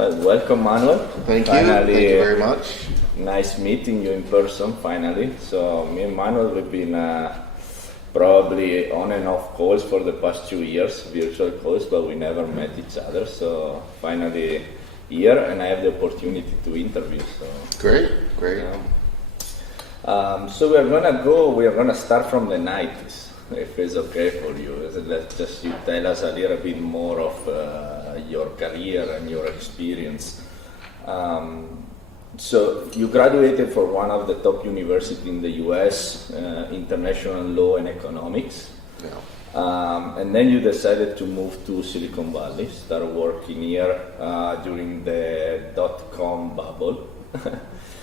Well, welcome, Manuel. Thank you. Finally, Thank you very much. Nice meeting you in person, finally. So, me and Manuel, we've been probably on and off calls for the past 2 years, virtual calls, but we never met each other. So, finally here, and I have the opportunity to interview. So, great. So we are gonna start from the 90s, if it's okay for you. Let's just you tell us a little bit more of your career and your experience. So you graduated from one of the top universities in the US, International Law and Economics. Yeah. And then you decided to move to Silicon Valley, start working here during the dot-com bubble.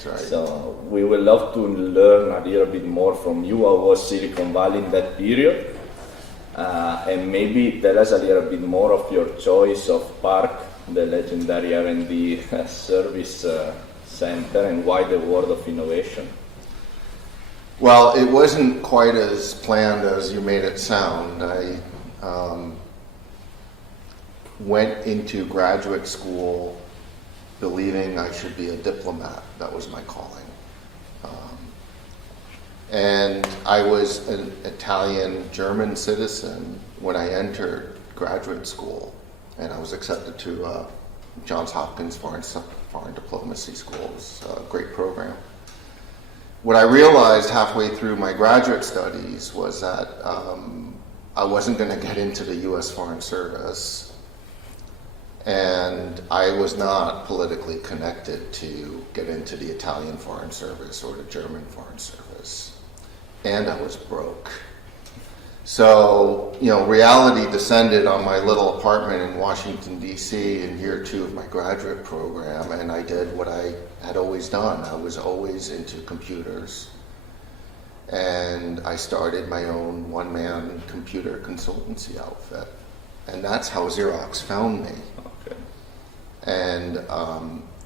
Right. So we would love to learn a little bit more from you. How was Silicon Valley in that period? And maybe tell us a little bit more of your choice of PARC, the legendary R&D service center, and why the world of innovation. Well, it wasn't quite as planned as you made it sound. I went into graduate school believing I should be a diplomat. That was my calling. And I was an Italian-German citizen when I entered graduate school, and I was accepted to Johns Hopkins Foreign Diplomacy School. It was a great program. What I realized halfway through my graduate studies was that I wasn't going to get into the U.S. Foreign Service, and I was not politically connected to get into the Italian Foreign Service or the German Foreign Service, and I was broke. So, reality descended on my little apartment in Washington, D.C. in year 2 of my graduate program, and I did what I had always done. I was always into computers, and I started my own one-man computer consultancy outfit, and that's how Xerox found me. Okay. And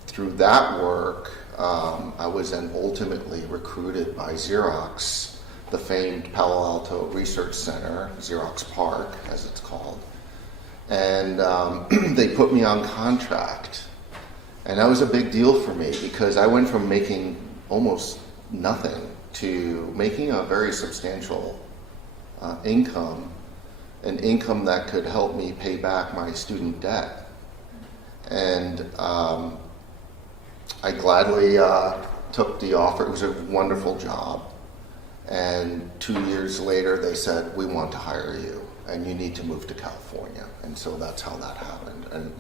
through that work, I was then ultimately recruited by Xerox, the famed Palo Alto Research Center, Xerox PARC, as it's called. And they put me on contract. And that was a big deal for me because I went from making almost nothing to making a very substantial income, an income that could help me pay back my student debt. And I gladly took the offer. It was a wonderful job. And 2 years later, they said, we want to hire you, and you need to move to California. And so that's how that happened. And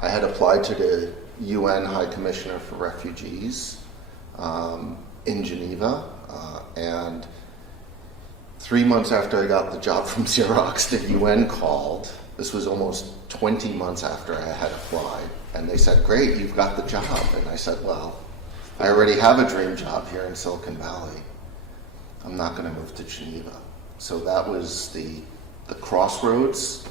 I had applied to the UN High Commissioner for Refugees in Geneva, and 3 months after I got the job from Xerox, the UN called. This was almost 20 months after I had applied, and they said, great, you've got the job. And I said, well, I already have a dream job here in Silicon Valley. I'm not going to move to Geneva. So that was the crossroads,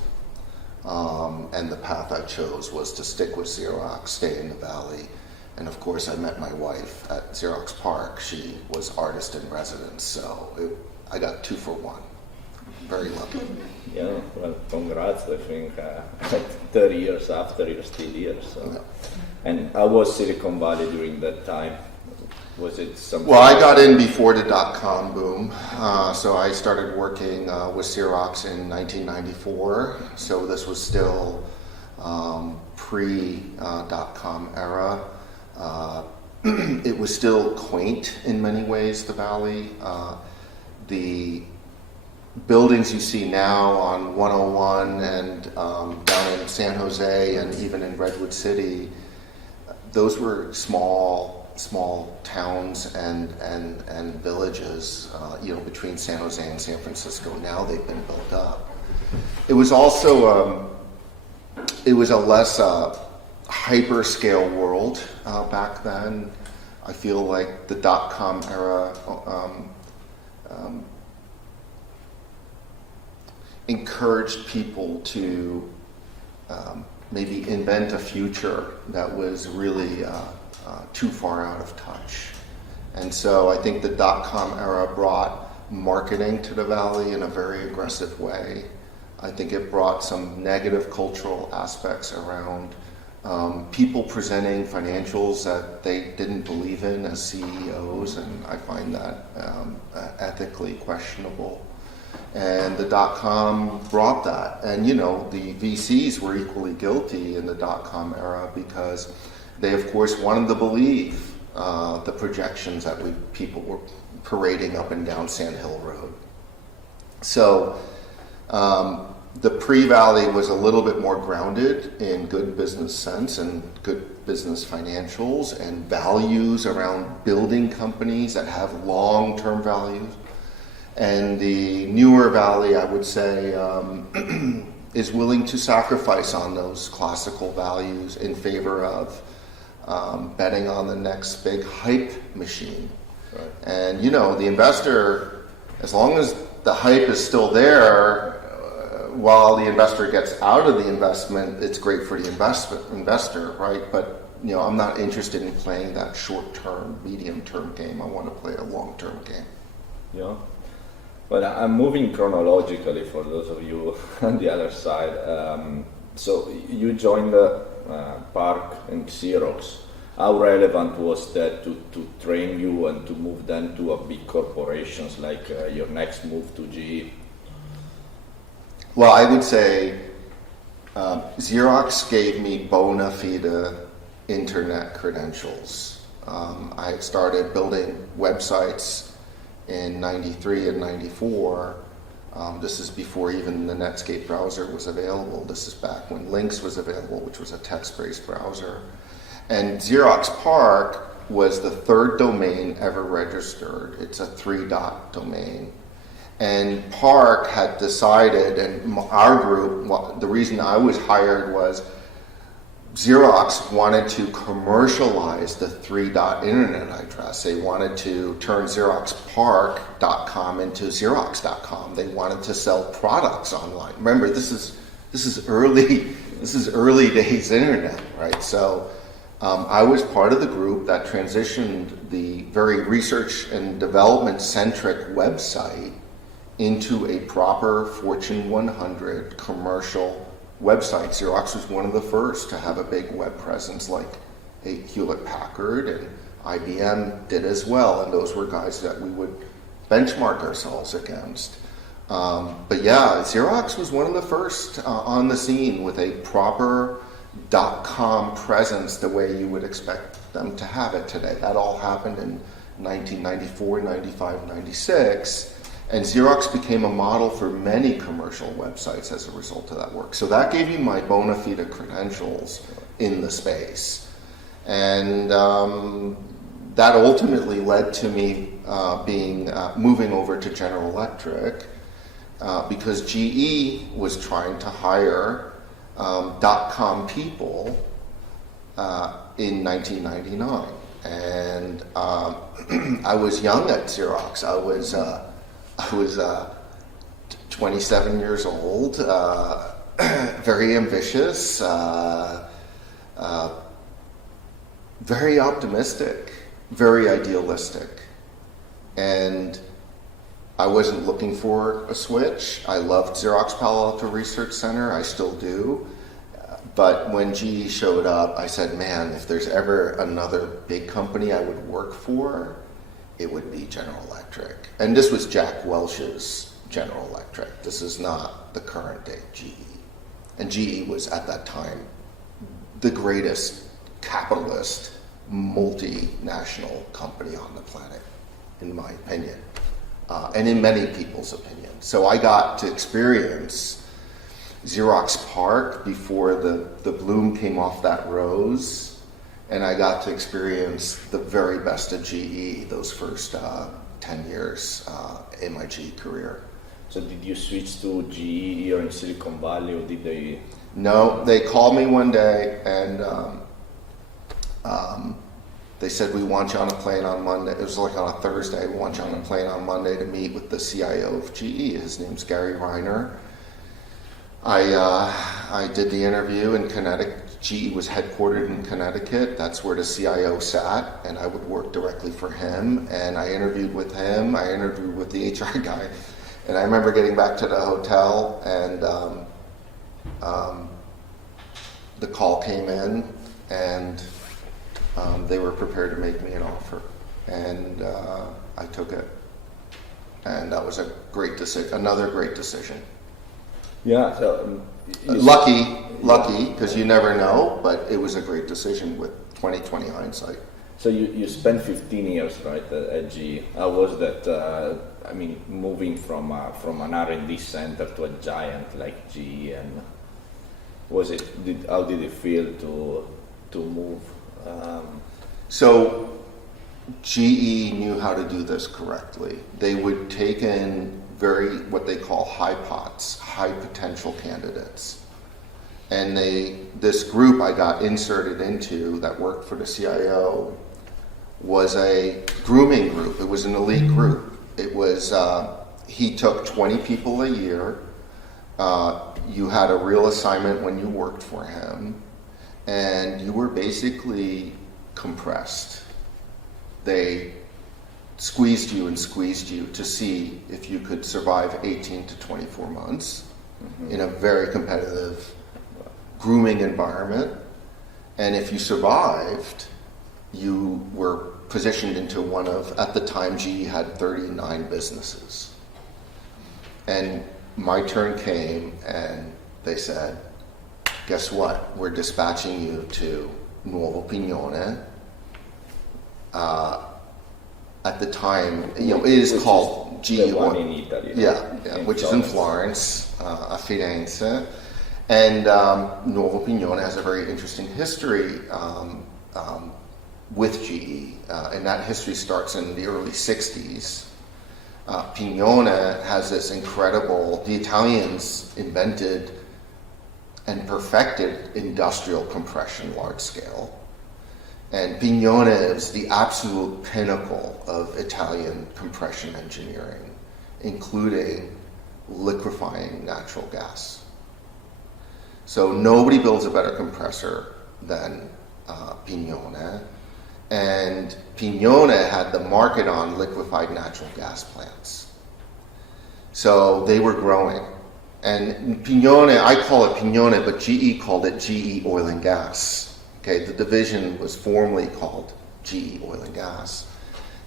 and the path I chose was to stick with Xerox, stay in the Valley, and of course I met my wife at Xerox PARC. She was artist in residence, so I got 2 for 1. Very lucky. Yeah, well, congrats. I think 30 years after, you're still here. So. Yeah. And how was Silicon Valley during that time? Was it something? Well, I got in before the dot-com boom, so I started working with Xerox in 1994, so this was still pre-dot-com era. It was still quaint in many ways, the Valley. The buildings you see now on 101 and down in San Jose and even in Redwood City, those were small towns and villages, between San Jose and San Francisco. Now they've been built up. It was also it was a less hyperscale world back then. I feel like the dot-com era encouraged people to maybe invent a future that was really too far out of touch. And so I think the dot-com era brought marketing to the Valley in a very aggressive way. I think it brought some negative cultural aspects around people presenting financials that they didn't believe in as CEOs, and I find that ethically questionable. And the dot-com brought that. And the VCs were equally guilty in the dot-com era because they, of course, wanted to believe the projections that people were parading up and down Sand Hill Road. So the pre-Valley was a little bit more grounded in good business sense and good business financials and values around building companies that have long-term values. And the newer Valley, I would say, is willing to sacrifice on those classical values in favor of betting on the next big hype machine. Right. And the investor, as long as the hype is still there, while the investor gets out of the investment, it's great for the investor, right? But I'm not interested in playing that short-term, medium-term game. I want to play a long-term game. Yeah. Well, I'm moving chronologically for those of you on the other side. So you joined PARC and Xerox. How relevant was that to train you and to move then to a big corporations like your next move to GE? Well, I would say Xerox gave me bona fide internet credentials. I started building websites in 93 and 94. This is before even the Netscape browser was available. This is back when Lynx was available, which was a text-based browser. And Xerox PARC was the third domain ever registered. It's a 3-dot domain. And PARC had decided, and our group, the reason I was hired was Xerox wanted to commercialize the 3-dot internet address. They wanted to turn XeroxPark.com into Xerox.com. They wanted to sell products online. Remember, this is early days internet, right? So I was part of the group that transitioned the very research and development centric website into a proper Fortune 100 commercial website. Xerox was one of the first to have a big web presence, like Hewlett Packard and IBM did as well, and those were guys that we would benchmark ourselves against. But yeah, Xerox was one of the first on the scene with a proper .com presence the way you would expect them to have it today. That all happened in 1994, 95, 96. And Xerox became a model for many commercial websites as a result of that work. So that gave me my bona fide credentials in the space. And that ultimately led to me moving over to General Electric because GE was trying to hire .com people in 1999. And I was young at Xerox. I was 27 years old, very ambitious, very optimistic, very idealistic. And I wasn't looking for a switch. I loved Xerox Palo Alto Research Center, I still do. But when GE showed up, I said, man, if there's ever another big company I would work for, it would be General Electric. And this was Jack Welch's General Electric. This is not the current day GE. And GE was at that time the greatest capitalist multinational company on the planet, in my opinion, and in many people's opinion. So I got to experience Xerox PARC before the bloom came off that rose. And I got to experience the very best of GE those first 10 years in my GE career. So did you switch to GE here in Silicon Valley, or did they? No, they called me one day and they said, we want you on a plane on Monday. It was like on a Thursday. We want you on a plane on Monday to meet with the CIO of GE. His name's Gary Reiner. I did the interview in Connecticut. GE was headquartered in Connecticut. That's where the CIO sat, and I would work directly for him. And I interviewed with him. I interviewed with the HR guy. And I remember getting back to the hotel, and the call came in and they were prepared to make me an offer, and I took it, and that was a great decision, another great decision. Yeah, so Lucky, because you never know, but it was a great decision with 20/20 hindsight. So you spent 15 years, right, at GE. How was that? I mean, moving from an R&D center to a giant like GE, and how did it feel to move? So GE knew how to do this correctly. They would take in what they call high pots, high potential candidates. And this group I got inserted into that worked for the CIO was a grooming group. It was an elite group. It was, he took 20 people a year. You had a real assignment when you worked for him, and you were basically compressed. They squeezed you to see if you could survive 18 to 24 months in a very competitive grooming environment. And if you survived, you were positioned into one of, at the time, GE had 39 businesses. And my turn came, and they said, guess what? We're dispatching you to Nuovo Pignone. At the time, it is called GE. The one in Italy. Yeah, which is in Florence, a Firenze. And Nuovo Pignone has a very interesting history with GE, and that history starts in the early 60s. Pignone has this incredible, the Italians invented and perfected industrial compression large scale. And Pignone is the absolute pinnacle of Italian compression engineering, including liquefying natural gas. So nobody builds a better compressor than Pignone. And Pignone had the market on liquefied natural gas plants. So they were growing. And Pignone, I call it Pignone, but GE called it GE Oil and Gas. Okay, the division was formerly called GE Oil and Gas.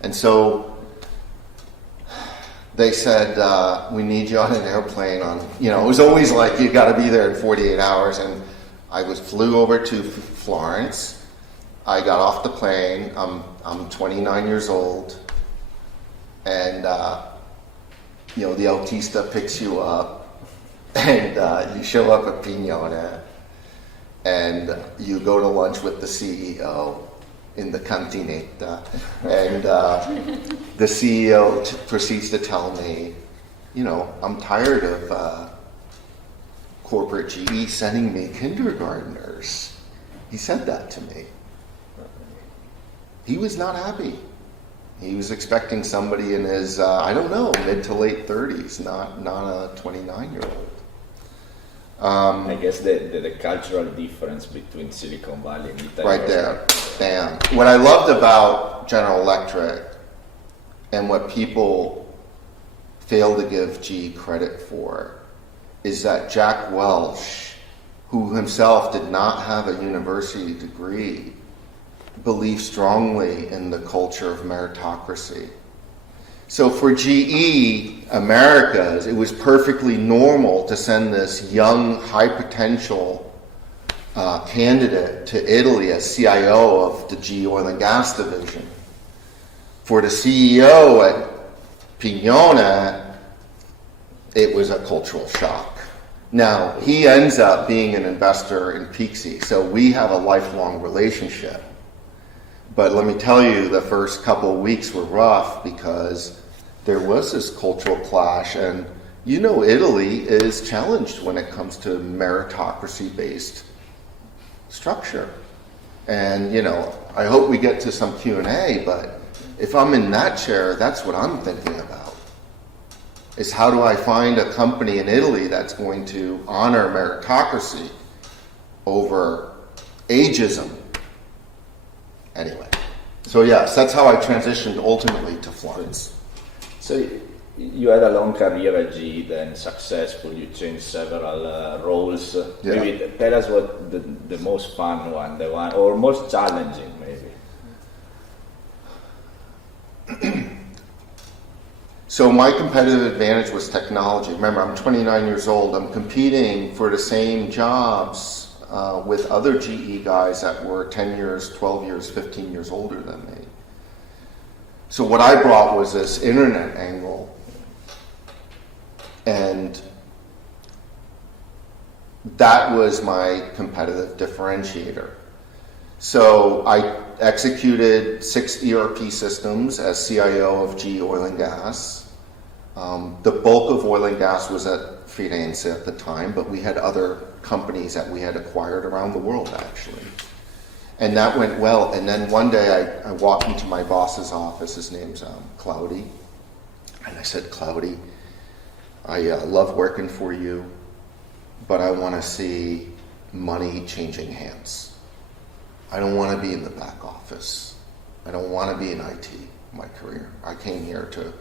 And so they said, we need you on an airplane it was always like, you got to be there in 48 hours. And I flew over to Florence. I got off the plane. I'm 29 years old. And, the autista picks you up. And you show up at Pignone. And you go to lunch with the CEO in the cantinetta, and the CEO proceeds to tell me, I'm tired of corporate GE sending me kindergartners. He said that to me. He was not happy. He was expecting somebody in his, mid to late 30s, not a 29-year-old. I guess the cultural difference between Silicon Valley and Italy. Right there, bam. What I loved about General Electric, and what people fail to give GE credit for, is that Jack Welch, who himself did not have a university degree, believed strongly in the culture of meritocracy. So for GE Americas, it was perfectly normal to send this young, high-potential candidate to Italy as CIO of the GE Oil and Gas division. For the CEO at Pignone, it was a cultural shock. Now, he ends up being an investor in Peaxy, so we have a lifelong relationship. But let me tell you, the first couple of weeks were rough because there was this cultural clash, and Italy is challenged when it comes to meritocracy-based structure. And, I hope we get to some Q&A, but if I'm in that chair, that's what I'm thinking about, is how do I find a company in Italy that's going to honor meritocracy over ageism? Anyway, so yes, that's how I transitioned ultimately to Florence. So you had a long career at GE, then successful. You changed several roles. Yeah. Maybe tell us what the most fun one, the one, or most challenging, maybe. So my competitive advantage was technology. Remember, I'm 29 years old. I'm competing for the same jobs with other GE guys that were 10 years, 12 years, 15 years older than me. So what I brought was this internet angle, and that was my competitive differentiator. So I executed 6 ERP systems as CIO of GE Oil and Gas. The bulk of oil and gas was at Firenze at the time, but we had other companies that we had acquired around the world, actually. And that went well. And then one day I walked into my boss's office. His name's Cloudy. And I said, Cloudy, I love working for you, but I want to see money changing hands. I don't want to be in the back office. I don't want to be in IT, my career. I came here to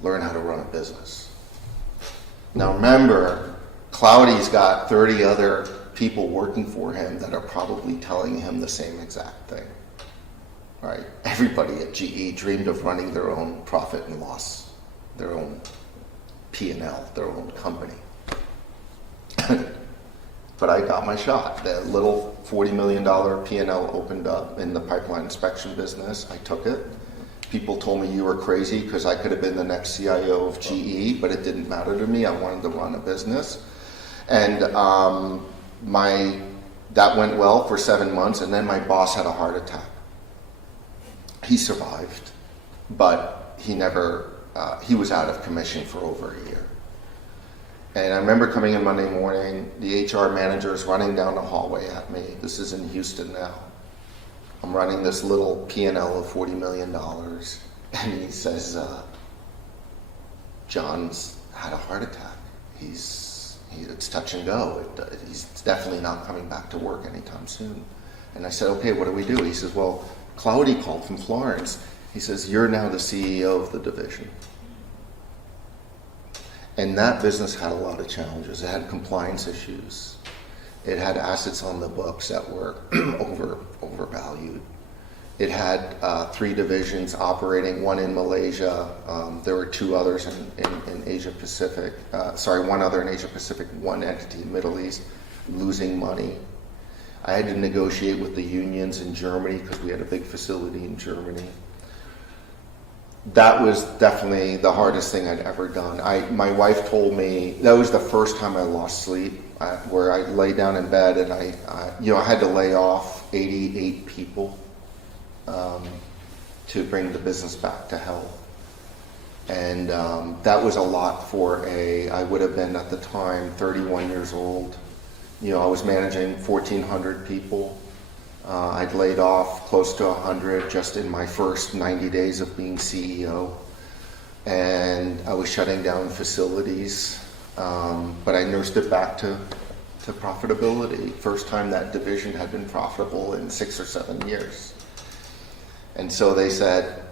learn how to run a business. Now remember, Cloudy's got 30 other people working for him that are probably telling him the same exact thing. Right? Everybody at GE dreamed of running their own profit and loss, their own P&L, their own company. But I got my shot. That little $40 million P&L opened up in the pipeline inspection business. I took it. People told me you were crazy because I could have been the next CIO of GE, but it didn't matter to me. I wanted to run a business. And that went well for 7 months, and then my boss had a heart attack. He survived, but he was out of commission for over a year. And I remember coming in Monday morning, the HR manager is running down the hallway at me. This is in Houston now. I'm running this little P&L of $40 million. And he says, John's had a heart attack. It's touch and go. He's definitely not coming back to work anytime soon. And I said, okay, what do we do? He says, well, Cloudy called from Florence. He says, you're now the CEO of the division. And that business had a lot of challenges. It had compliance issues. It had assets on the books that were overvalued. It had 3 divisions operating, one in Malaysia. There were 2 others in Asia Pacific. 1 other in Asia Pacific, 1 entity in Middle East, losing money. I had to negotiate with the unions in Germany because we had a big facility in Germany. That was definitely the hardest thing I'd ever done. My wife told me that was the first time I lost sleep, where I lay down in bed and I had to lay off 88 people to bring the business back to health. And that was a lot for I would have been at the time 31 years old. I was managing 1,400 people. I'd laid off close to 100 just in my first 90 days of being CEO. And I was shutting down facilities, but I nursed it back to profitability. First time that division had been profitable in 6 or 7 years. And so they said,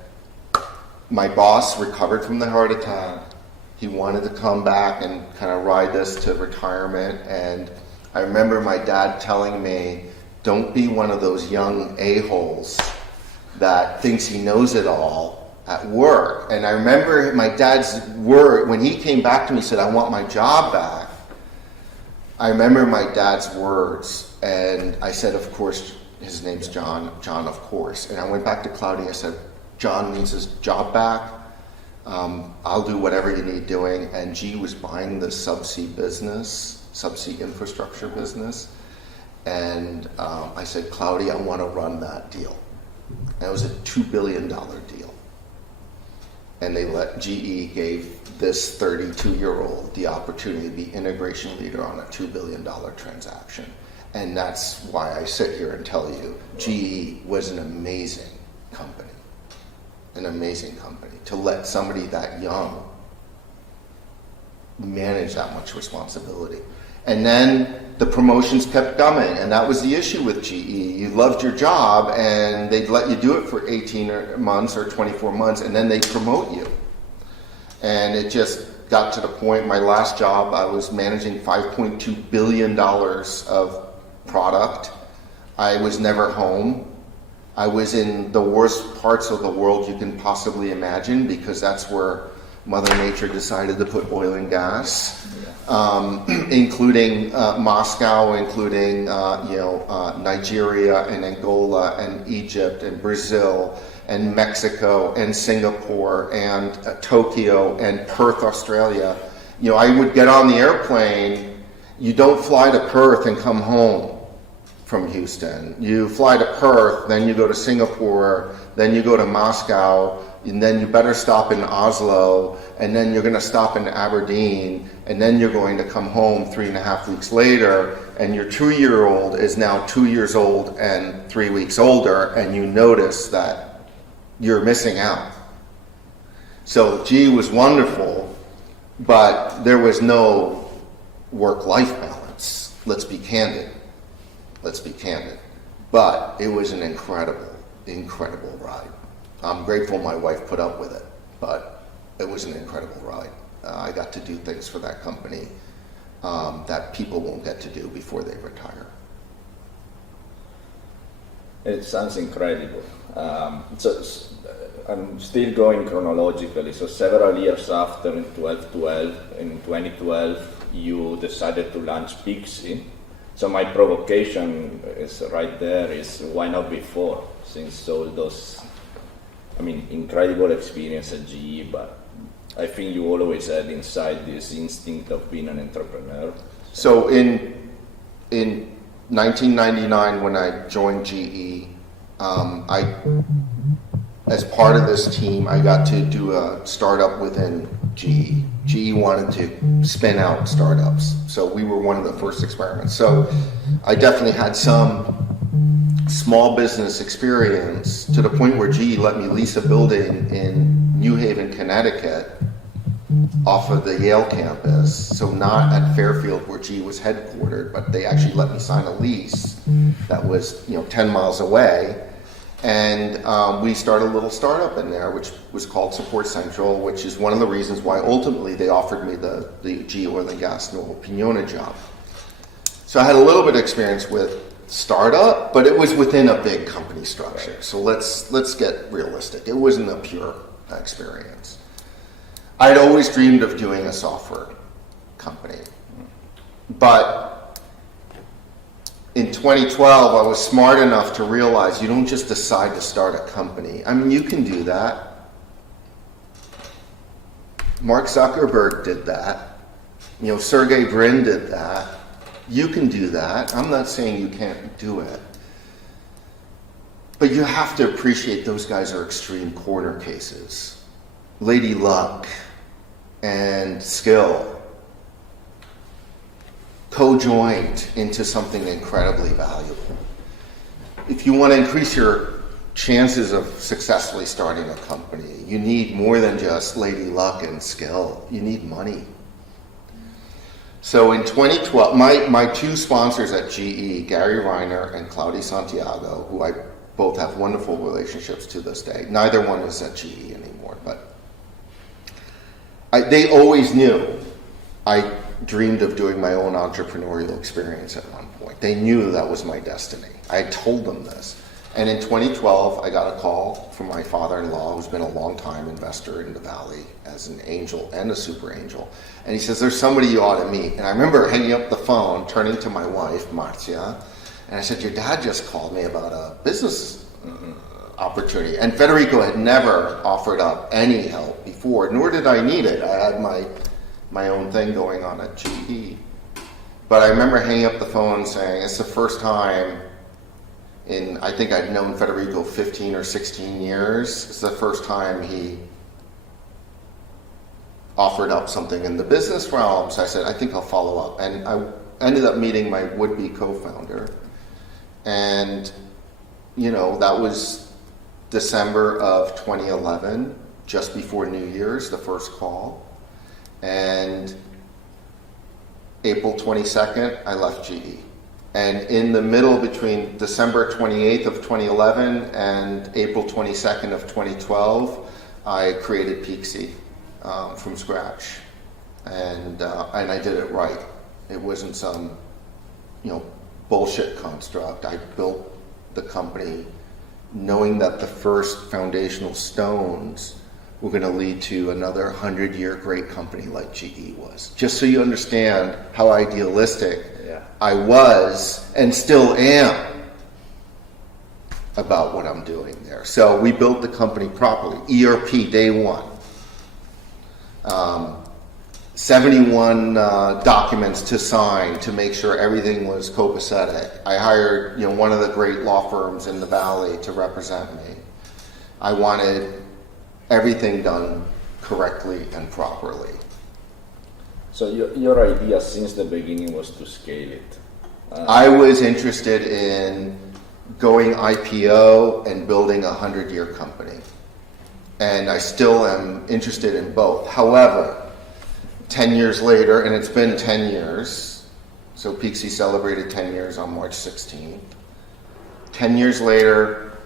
my boss recovered from the heart attack. He wanted to come back and kind of ride this to retirement. And I remember my dad telling me, don't be one of those young a-holes that thinks he knows it all at work. And I remember my dad's word, when he came back to me and said, I want my job back. I remember my dad's words, and I said, of course, his name's John, of course. And I went back to Cloudy, I said, John needs his job back. I'll do whatever you need doing. And G was buying the subsea infrastructure business. And I said, Cloudy, I want to run that deal. And it was a $2 billion deal. And GE gave this 32-year-old the opportunity to be integration leader on a $2 billion transaction. And that's why I sit here and tell you, GE was an amazing company. An amazing company. To let somebody that young manage that much responsibility. And then the promotions kept coming, and that was the issue with GE. You loved your job, and they'd let you do it for 18 months or 24 months, and then they'd promote you. And it just got to the point, my last job, I was managing $5.2 billion of product. I was never home. I was in the worst parts of the world you can possibly imagine, because that's where Mother Nature decided to put oil and gas, including Moscow, including Nigeria and Angola and Egypt and Brazil and Mexico and Singapore and Tokyo and Perth, Australia. I would get on the airplane. You don't fly to Perth and come home from Houston. You fly to Perth, then you go to Singapore, then you go to Moscow, and then you better stop in Oslo, and then you're going to stop in Aberdeen, and then you're going to come home 3.5 weeks later, and your 2-year-old is now 2 years old and 3 weeks older, and you notice that you're missing out. So GE was wonderful, but there was no work-life balance. Let's be candid. But it was an incredible, incredible ride. I'm grateful my wife put up with it, but it was an incredible ride. I got to do things for that company that people won't get to do before they retire. It sounds incredible. So I'm still going chronologically. So several years after, in 2012, you decided to launch Peaxy. So my provocation is right there is, why not before? Since all those, incredible experience at GE, but I think you always had inside this instinct of being an entrepreneur. So in 1999, when I joined GE, as part of this team, I got to do a startup within GE. GE wanted to spin out startups, so we were one of the first experiments. So I definitely had some small business experience, to the point where GE let me lease a building in New Haven, Connecticut, off of the Yale campus. So not at Fairfield where GE was headquartered, but they actually let me sign a lease that was 10 miles away. And we started a little startup in there, which was called Support Central, which is one of the reasons why ultimately they offered me the GE Oil and Gas Nuevo Piñona job. So I had a little bit of experience with startup, but it was within a big company structure. So let's get realistic. It wasn't a pure experience. I'd always dreamed of doing a software company, but in 2012, I was smart enough to realize you don't just decide to start a company. You can do that. Mark Zuckerberg did that. Sergey Brin did that. You can do that. I'm not saying you can't do it. But you have to appreciate those guys are extreme corner cases. Lady Luck and skill co-joined into something incredibly valuable. If you want to increase your chances of successfully starting a company, you need more than just lady luck and skill. You need money. So in 2012, my two sponsors at GE, Gary Reiner and Claudia Santiago, who I both have wonderful relationships to this day. Neither one is at GE anymore, but they always knew I dreamed of doing my own entrepreneurial experience at one point. They knew that was my destiny. I told them this. And in 2012, I got a call from my father-in-law, who's been a long-time investor in the Valley as an angel and a super angel. And he says, there's somebody you ought to meet. And I remember hanging up the phone, turning to my wife, Marcia, and I said, your dad just called me about a business opportunity. And Federico had never offered up any help before, nor did I need it. I had my own thing going on at GE. But I remember hanging up the phone saying, it's the first time I think I'd known Federico 15 or 16 years. It's the first time he offered up something in the business realm. So I said, I think I'll follow up. And I ended up meeting my would-be co-founder. And, that was December of 2011, just before New Year's, the first call. And April 22nd, I left GE. And in the middle between December 28th of 2011 and April 22nd of 2012, I created Peaxy. from scratch, and I did it right. It wasn't some, bullshit construct. I built the company knowing that the first foundational stones were going to lead to another 100-year great company like GE was. Just so you understand how idealistic I was and still am about what I'm doing there. So we built the company properly. ERP day one. 71 documents to sign to make sure everything was copacetic. I hired one of the great law firms in the Valley to represent me. I wanted everything done correctly and properly. So your idea since the beginning was to scale it? I was interested in going IPO and building a 100-year company. And I still am interested in both. However, 10 years later, and it's been 10 years, so Peaxy celebrated 10 years on March 16th. 10 years later,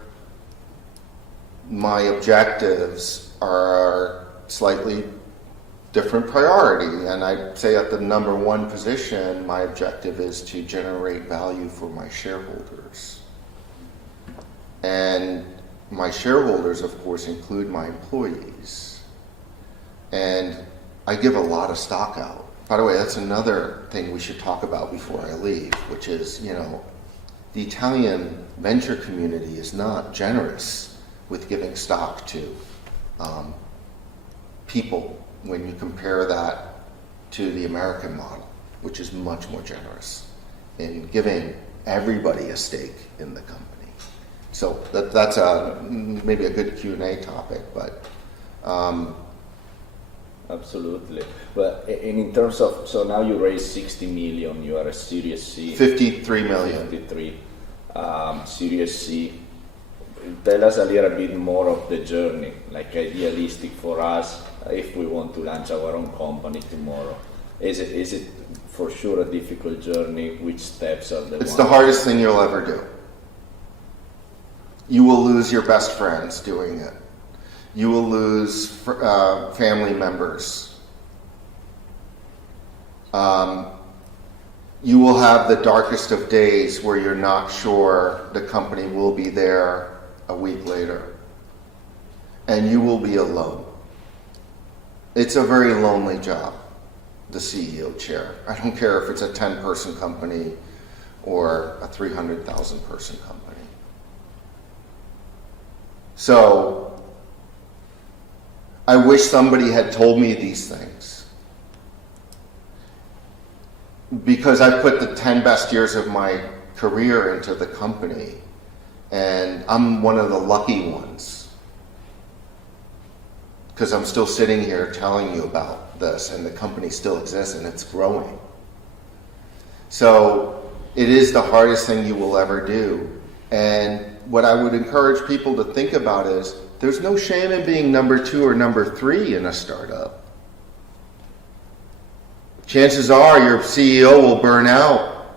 my objectives are slightly different priority, and I'd say at the number one position, my objective is to generate value for my shareholders. And my shareholders, of course, include my employees. And I give a lot of stock out. By the way, that's another thing we should talk about before I leave, which is, the Italian venture community is not generous with giving stock to people when you compare that to the American model, which is much more generous in giving everybody a stake in the company. So that's maybe a good Q&A topic, but absolutely. But in terms of, so now you raised 60 million, you are a Series C. 53 million. 53. Series C. Tell us a little bit more of the journey, like idealistic for us, if we want to launch our own company tomorrow. Is it for sure a difficult journey? Which steps are the It's the hardest thing you'll ever do. You will lose your best friends doing it. You will lose family members. You will have the darkest of days where you're not sure the company will be there a week later. And you will be alone. It's a very lonely job, the CEO chair. I don't care if it's a 10-person company or a 300,000 person company. So, I wish somebody had told me these things. Because I put the 10 best years of my career into the company, and I'm one of the lucky ones. Because I'm still sitting here telling you about this, and the company still exists, and it's growing. So, it is the hardest thing you will ever do. And what I would encourage people to think about is, there's no shame in being number 2 or number 3 in a startup. Chances are your CEO will burn out.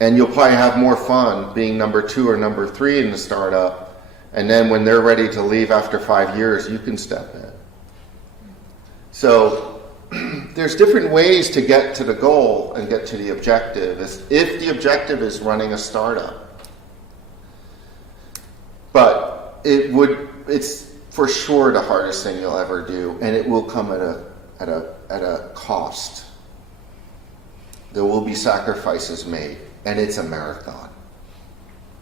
And you'll probably have more fun being number 2 or number 3 in the startup. And then when they're ready to leave after 5 years, you can step in. So there's different ways to get to the goal and get to the objective. If the objective is running a startup. But it's for sure the hardest thing you'll ever do, and it will come at a cost. There will be sacrifices made, and it's a marathon.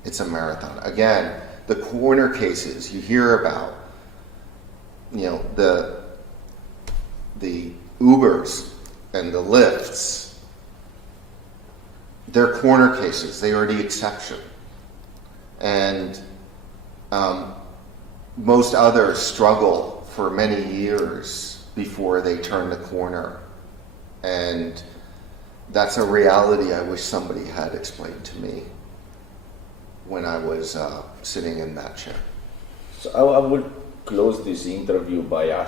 It's a marathon. Again, the corner cases you hear about, the Ubers and the Lyfts, they're corner cases. They are the exception. And most others struggle for many years before they turn the corner. And that's a reality I wish somebody had explained to me when I was sitting in that chair. So I would close this interview by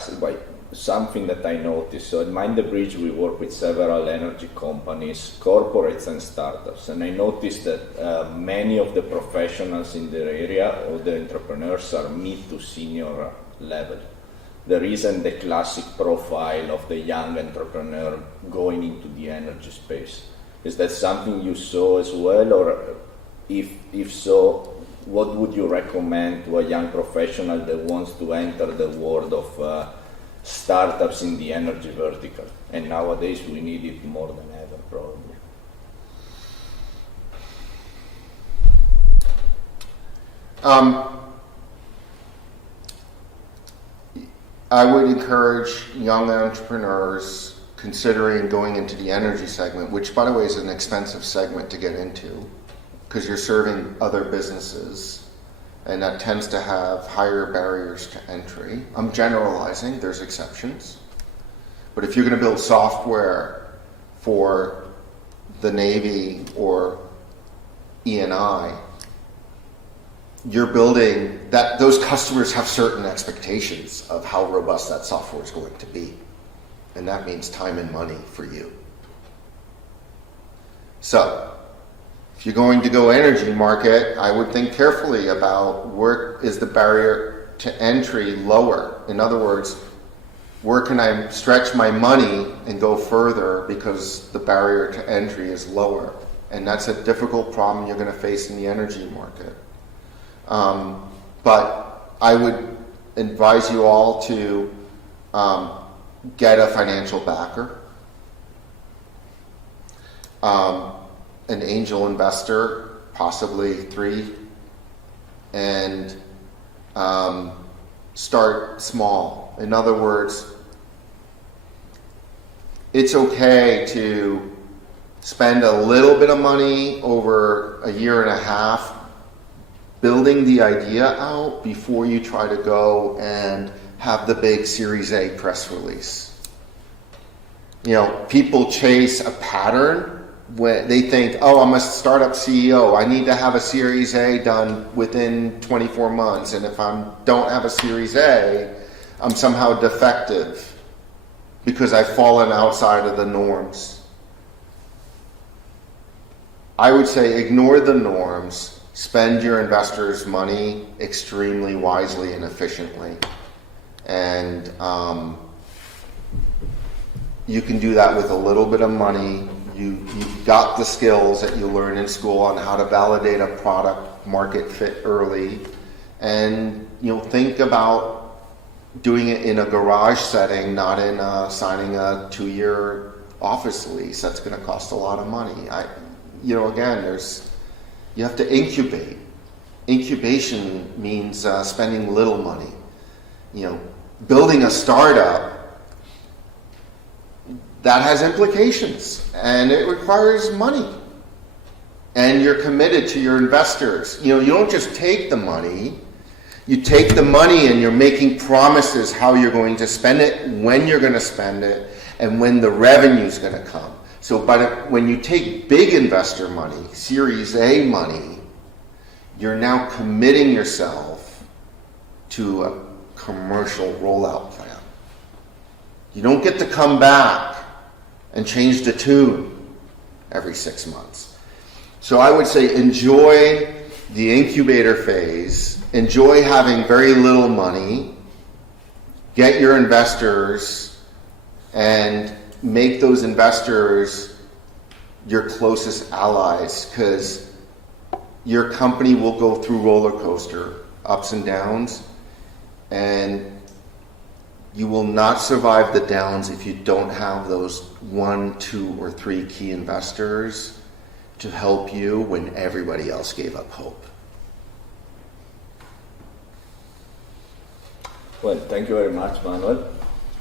something that I noticed. So at Mind the Bridge, we work with several energy companies, corporates and startups. And I noticed that many of the professionals in their area or the entrepreneurs are mid to senior level. there isn't the classic profile of the young entrepreneur going into the energy space. Is that something you saw as well, or if so, what would you recommend to a young professional that wants to enter the world of startups in the energy vertical? And nowadays we need it more than ever, probably. I would encourage young entrepreneurs considering going into the energy segment, which by the way is an expensive segment to get into because you're serving other businesses, and that tends to have higher barriers to entry. I'm generalizing, there's exceptions. But if you're going to build software for the Navy or E&I, you're building that, those customers have certain expectations of how robust that software is going to be. And that means time and money for you. So, if you're going to go energy market, I would think carefully about where is the barrier to entry lower. In other words, where can I stretch my money and go further because the barrier to entry is lower. And that's a difficult problem you're going to face in the energy market. But I would advise you all to get a financial backer, an angel investor, possibly 3, and start small. In other words, it's okay to spend a little bit of money over a year and a half building the idea out before you try to go and have the big Series A press release. You know, people chase a pattern when they think, oh, I'm a startup CEO, I need to have a Series A done within 24 months, and if I don't have a Series A, I'm somehow defective because I've fallen outside of the norms. I would say ignore the norms. Spend your investors' money extremely wisely and efficiently. And you can do that with a little bit of money. You've got the skills that you learn in school on how to validate a product market fit early. And think about doing it in a garage setting, not in signing a 2-year office lease. That's going to cost a lot of money. Again, you have to incubate. Incubation means spending little money. Building a startup, that has implications, and it requires money. And you're committed to your investors. You don't just take the money. You take the money and you're making promises how you're going to spend it, when you're going to spend it, and when the revenue's going to come. So when you take big investor money, Series A money, you're now committing yourself to a commercial rollout plan. You don't get to come back and change the tune every 6 months. So I would say enjoy the incubator phase, enjoy having very little money, get your investors, and make those investors your closest allies, because your company will go through roller coaster ups and downs, and you will not survive the downs if you don't have those 1, 2, or 3 key investors to help you when everybody else gave up hope. Well, thank you very much, Manuel.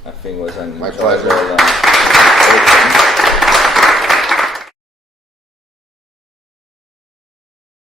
I think it was my pleasure.